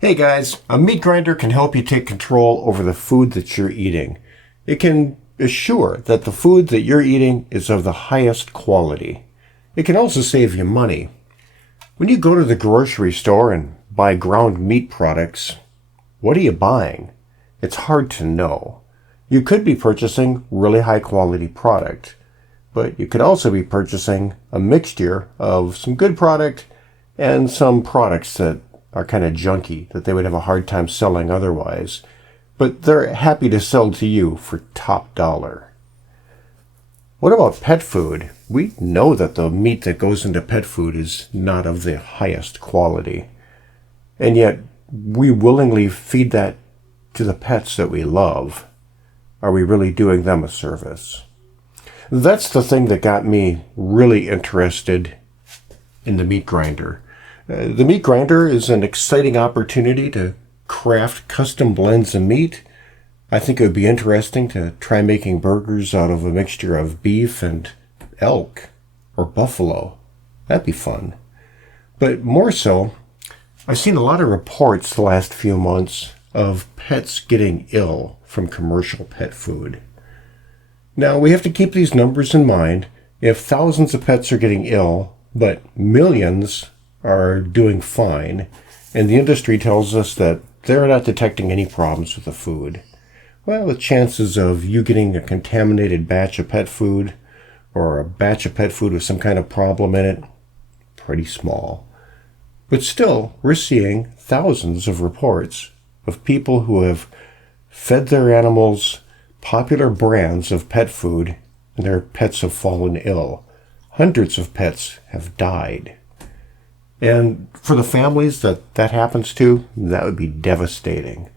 Hey guys, a meat grinder can help you take control over the food that you're eating. It can assure that the food that you're eating is of the highest quality. It can also save you money. When you go to the grocery store and buy ground meat products, what are you buying? It's hard to know. You could be purchasing really high quality product, but you could also be purchasing a mixture of some good product and some products that are kind of junky that they would have a hard time selling otherwise, but they're happy to sell to you for top dollar. What about pet food? We know that the meat that goes into pet food is not of the highest quality, and yet we willingly feed that to the pets that we love. Are we really doing them a service? That's the thing that got me really interested in the meat grinder. The meat grinder is an exciting opportunity to craft custom blends of meat. I think it would be interesting to try making burgers out of a mixture of beef and elk or buffalo. That'd be fun. But more so, I've seen a lot of reports the last few months of pets getting ill from commercial pet food. Now, we have to keep these numbers in mind. If thousands of pets are getting ill, but millions are doing fine, and the industry tells us that they're not detecting any problems with the food, well, the chances of you getting a contaminated batch of pet food or a batch of pet food with some kind of problem in it, pretty small. But still, we're seeing thousands of reports of people who have fed their animals popular brands of pet food and their pets have fallen ill. Hundreds of pets have died. And for the families that happens to, that would be devastating.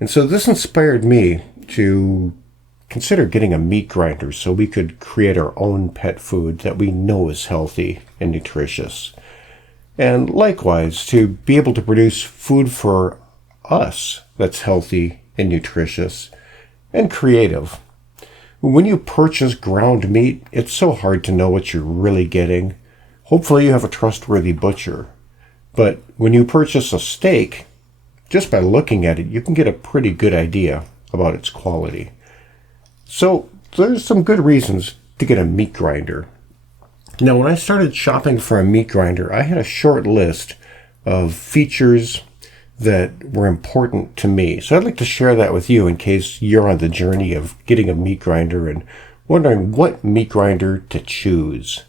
And so this inspired me to consider getting a meat grinder so we could create our own pet food that we know is healthy and nutritious. And likewise, to be able to produce food for us that's healthy and nutritious and creative. When you purchase ground meat, it's so hard to know what you're really getting. Hopefully you have a trustworthy butcher. But when you purchase a steak, just by looking at it, you can get a pretty good idea about its quality. So there's some good reasons to get a meat grinder. Now, when I started shopping for a meat grinder, I had a short list of features that were important to me. So I'd like to share that with you in case you're on the journey of getting a meat grinder and wondering what meat grinder to choose.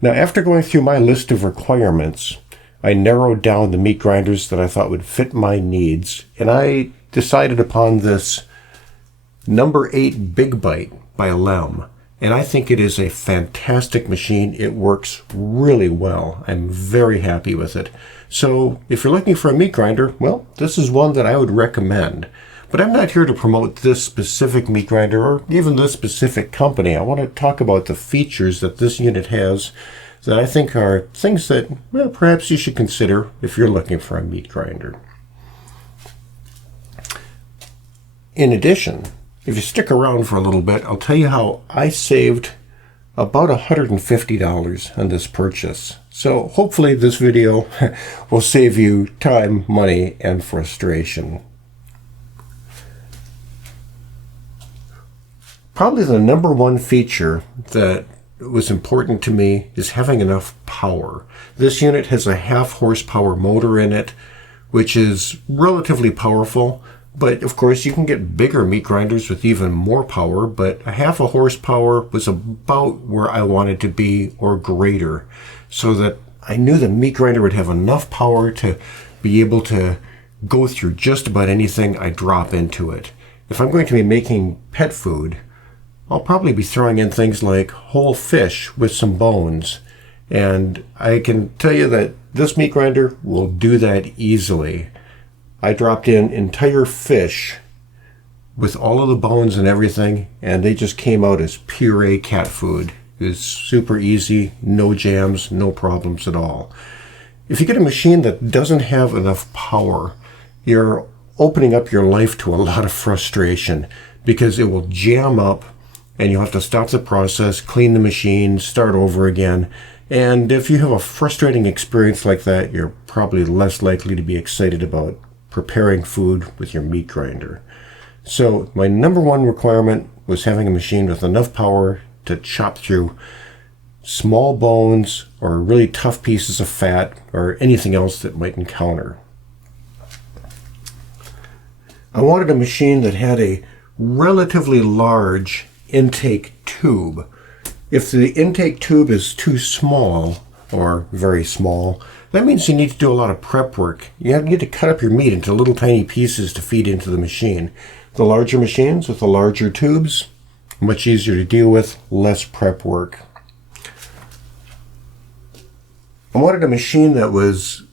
Now, after going through my list of requirements, I narrowed down the meat grinders that I thought would fit my needs, and I decided upon this number 8 Big Bite by LEM. And I think it is a fantastic machine. It works really well. I'm very happy with it. So if you're looking for a meat grinder, well, this is one that I would recommend. But I'm not here to promote this specific meat grinder or even this specific company. I want to talk about the features that this unit has that I think are things that, well, perhaps you should consider if you're looking for a meat grinder. In addition, if you stick around for a little bit, I'll tell you how I saved about $150 on this purchase. So hopefully this video will save you time, money, and frustration. Probably the number one feature that was important to me is having enough power. This unit has a 0.5 horsepower motor in it, which is relatively powerful. But of course, you can get bigger meat grinders with even more power, but a 0.5 horsepower was about where I wanted to be or greater, so that I knew the meat grinder would have enough power to be able to go through just about anything I drop into it. If I'm going to be making pet food, I'll probably be throwing in things like whole fish with some bones. And I can tell you that this meat grinder will do that easily. I dropped in entire fish with all of the bones and everything, and they just came out as puree cat food. It was super easy, no jams, no problems at all. If you get a machine that doesn't have enough power, you're opening up your life to a lot of frustration because it will jam up and you'll have to stop the process, clean the machine, start over again. And if you have a frustrating experience like that, you're probably less likely to be excited about preparing food with your meat grinder. So my number one requirement was having a machine with enough power to chop through small bones or really tough pieces of fat or anything else that might encounter. I wanted a machine that had a relatively large intake tube. If the intake tube is too small or very small, that means you need to do a lot of prep work. You need to cut up your meat into little tiny pieces to feed into the machine. The larger machines with the larger tubes, much easier to deal with, less prep work. I wanted a machine that was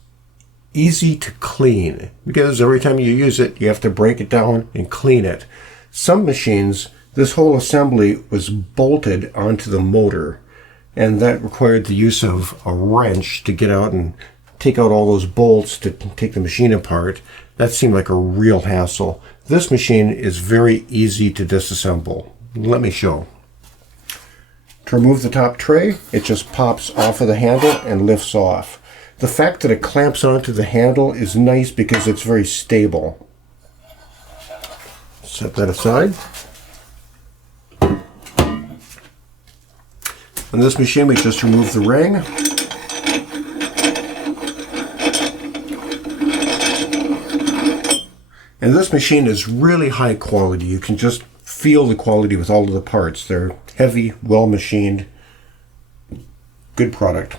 easy to clean, because every time you use it, you have to break it down and clean it. Some machines, this whole assembly was bolted onto the motor, and that required the use of a wrench to get out and take out all those bolts to take the machine apart. That seemed like a real hassle. This machine is very easy to disassemble. Let me show. To remove the top tray, it just pops off of the handle and lifts off. The fact that it clamps onto the handle is nice because it's very stable. Set that aside. On this machine, we just remove the ring. And this machine is really high quality. You can just feel the quality with all of the parts. They're heavy, well machined, good product.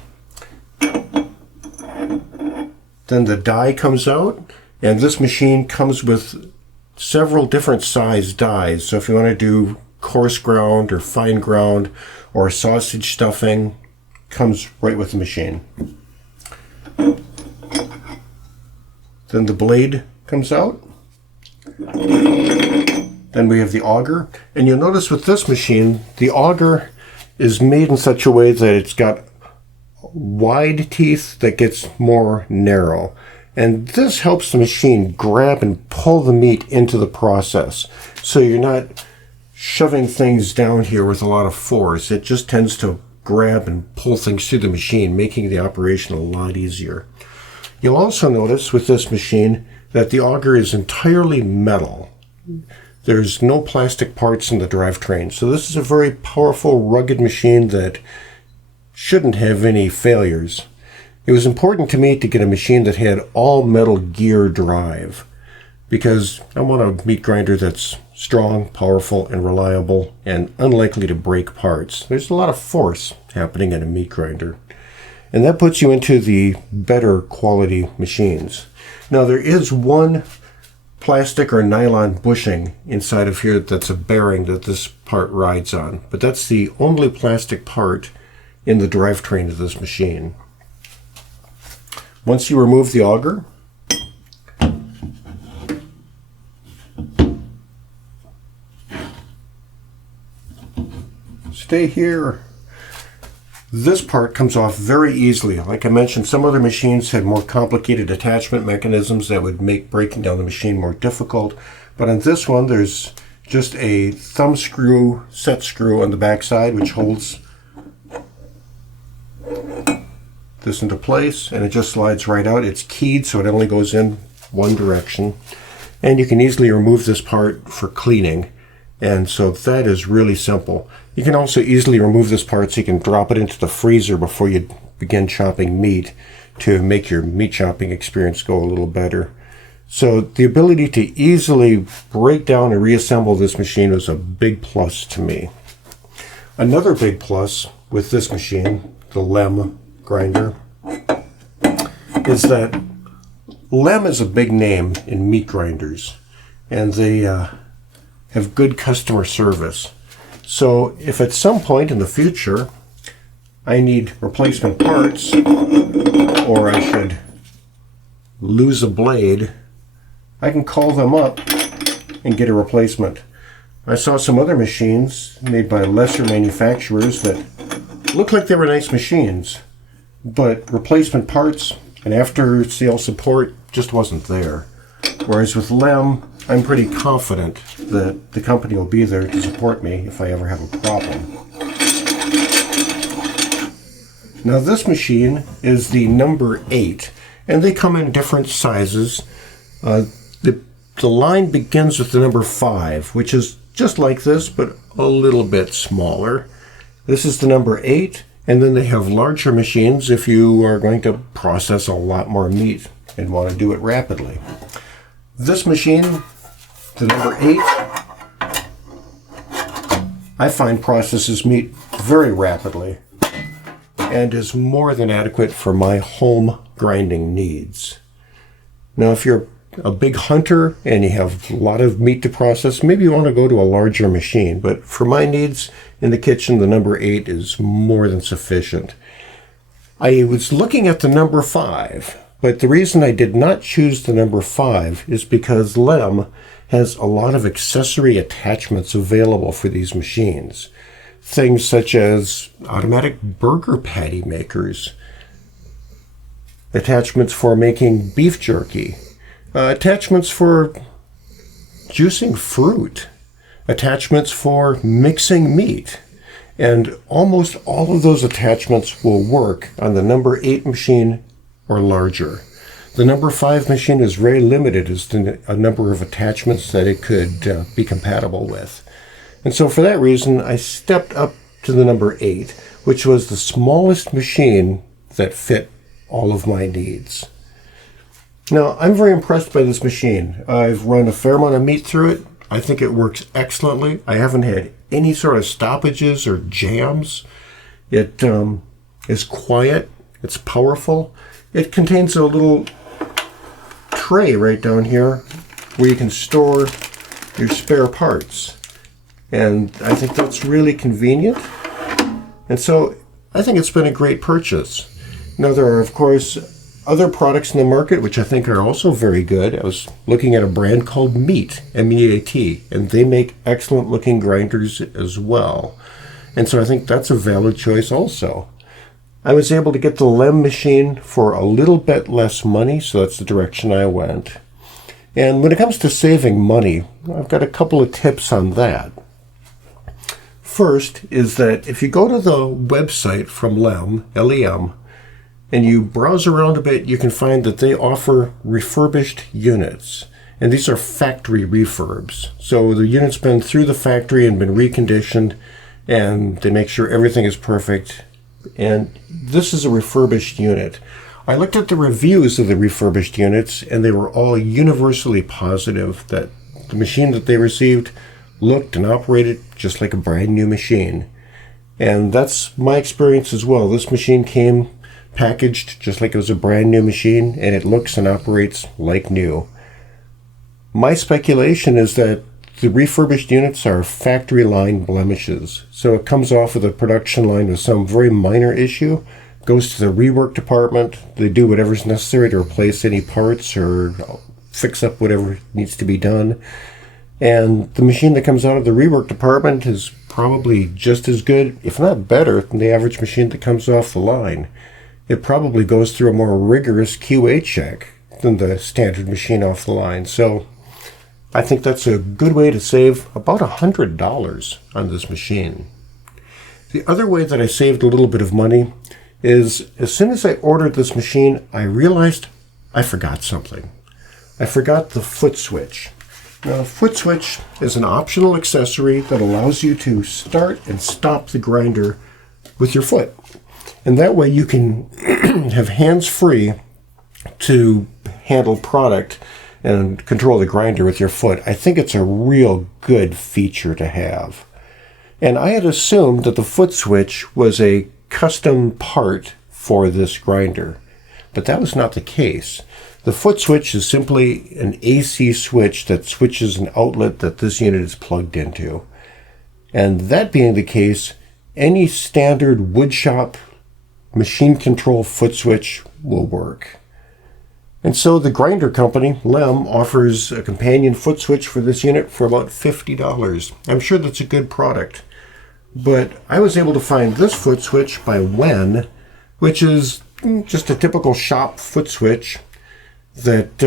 Then the die comes out, and this machine comes with several different size dies. So if you want to do coarse ground or fine ground or sausage stuffing, comes right with the machine. Then the blade comes out. Then we have the auger, and you'll notice with this machine, the auger is made in such a way that it's got wide teeth that gets more narrow. And this helps the machine grab and pull the meat into the process. So you're not shoving things down here with a lot of force. It just tends to grab and pull things through the machine, making the operation a lot easier. You'll also notice with this machine that the auger is entirely metal. There's no plastic parts in the drivetrain. So this is a very powerful, rugged machine that shouldn't have any failures. It was important to me to get a machine that had all metal gear drive, because I want a meat grinder that's strong, powerful, and reliable, and unlikely to break parts. There's a lot of force happening in a meat grinder, and that puts you into the better quality machines. Now there is one plastic or nylon bushing inside of here that's a bearing that this part rides on, but that's the only plastic part in the drivetrain of this machine. Once you remove the auger, stay here. This part comes off very easily. Like I mentioned, some other machines had more complicated attachment mechanisms that would make breaking down the machine more difficult. But on this one, there's just a thumb screw, set screw on the back side, which holds this into place, and it just slides right out. It's keyed, so it only goes in one direction. And you can easily remove this part for cleaning. And so that is really simple. You can also easily remove this part so you can drop it into the freezer before you begin chopping meat to make your meat chopping experience go a little better. So the ability to easily break down and reassemble this machine was a big plus to me. Another big plus with this machine, the LEM Grinder, is that LEM is a big name in meat grinders, and they have good customer service. So if at some point in the future I need replacement parts, or I should lose a blade, I can call them up and get a replacement. I saw some other machines made by lesser manufacturers that looked like they were nice machines, but replacement parts and after sale support just wasn't there. Whereas with LEM, I'm pretty confident that the company will be there to support me if I ever have a problem. Now this machine is the number 8, and they come in different sizes. The line begins with the number 5, which is just like this, but a little bit smaller. This is the number 8, and then they have larger machines if you are going to process a lot more meat and want to do it rapidly. This machine, the number 8, I find processes meat very rapidly and is more than adequate for my home grinding needs. Now, if you're a big hunter and you have a lot of meat to process, maybe you want to go to a larger machine, but for my needs in the kitchen, the number 8 is more than sufficient. I was looking at the number 5, but the reason I did not choose the number 5 is because LEM has a lot of accessory attachments available for these machines. Things such as automatic burger patty makers, attachments for making beef jerky, attachments for juicing fruit, attachments for mixing meat, and almost all of those attachments will work on the number 8 machine or larger. The number 5 machine is very limited as to a number of attachments that it could be compatible with. And so for that reason, I stepped up to the number 8, which was the smallest machine that fit all of my needs. Now, I'm very impressed by this machine. I've run a fair amount of meat through it. I think it works excellently. I haven't had any sort of stoppages or jams. It is quiet. It's powerful. It contains a little tray right down here where you can store your spare parts. And I think that's really convenient. And so I think it's been a great purchase. Now, there are, of course, other products in the market which I think are also very good. I was looking at a brand called Meat, M-E-A-T, and they make excellent looking grinders as well. And so I think that's a valid choice also. I was able to get the LEM machine for a little bit less money, so that's the direction I went. And when it comes to saving money, I've got a couple of tips on that. First is that if you go to the website from LEM, L-E-M, and you browse around a bit, you can find that they offer refurbished units. And these are factory refurbs. So the unit's been through the factory and been reconditioned, and they make sure everything is perfect. And this is a refurbished unit. I looked at the reviews of the refurbished units, and they were all universally positive that the machine that they received looked and operated just like a brand new machine. And that's my experience as well. This machine came packaged just like it was a brand new machine, and it looks and operates like new. My speculation is that the refurbished units are factory line blemishes. So it comes off of the production line with some very minor issue, goes to the rework department, they do whatever's necessary to replace any parts or fix up whatever needs to be done. And the machine that comes out of the rework department is probably just as good, if not better, than the average machine that comes off the line. It probably goes through a more rigorous QA check than the standard machine off the line. So I think that's a good way to save about $100 on this machine. The other way that I saved a little bit of money is as soon as I ordered this machine, I realized I forgot something. I forgot the foot switch. Now, a foot switch is an optional accessory that allows you to start and stop the grinder with your foot. And that way you can have hands free to handle product and control the grinder with your foot. I think it's a real good feature to have. And I had assumed that the foot switch was a custom part for this grinder, but that was not the case. The foot switch is simply an AC switch that switches an outlet that this unit is plugged into. And that being the case, any standard woodshop machine control foot switch will work. And so the grinder company, LEM, offers a companion foot switch for this unit for about $50. I'm sure that's a good product. But I was able to find this foot switch by Wen, which is just a typical shop foot switch that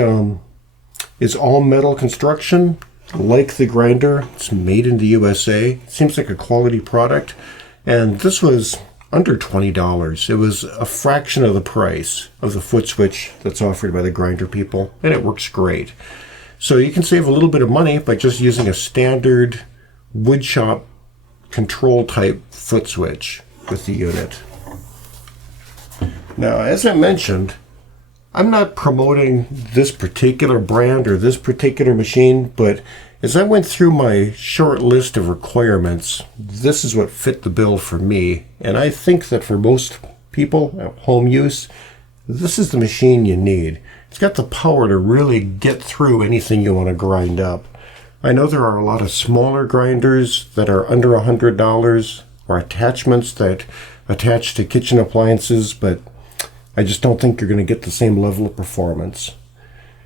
is all metal construction, like the grinder. It's made in the USA. It seems like a quality product. And this was under $20. It was a fraction of the price of the foot switch that's offered by the Grinder people, and it works great. So you can save a little bit of money by just using a standard woodshop control type foot switch with the unit. Now, as I mentioned, I'm not promoting this particular brand or this particular machine, but as I went through my short list of requirements, this is what fit the bill for me. And I think that for most people at home use, this is the machine you need. It's got the power to really get through anything you want to grind up. I know there are a lot of smaller grinders that are under $100 or attachments that attach to kitchen appliances, but I just don't think you're going to get the same level of performance.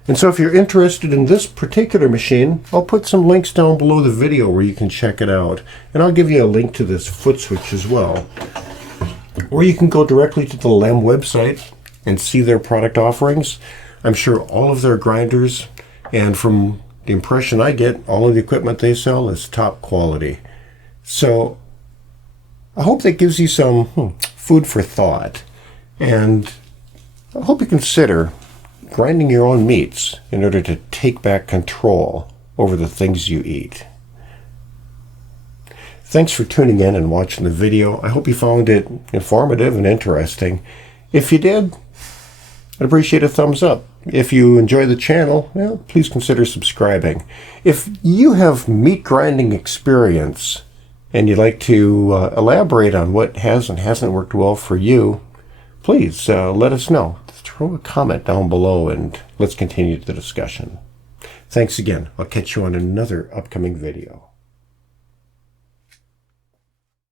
And so if you're interested in this particular machine, I'll put some links down below the video where you can check it out. And I'll give you a link to this foot switch as well. Or you can go directly to the LEM website and see their product offerings. I'm sure all of their grinders, and from the impression I get, all of the equipment they sell is top quality. So I hope that gives you some food for thought. And I hope you consider grinding your own meats in order to take back control over the things you eat. Thanks for tuning in and watching the video. I hope you found it informative and interesting. If you did, I'd appreciate a thumbs up. If you enjoy the channel, well, please consider subscribing. If you have meat grinding experience and you'd like to elaborate on what has and hasn't worked well for you, please let us know. Throw a comment down below and let's continue the discussion. Thanks again. I'll catch you on another upcoming video.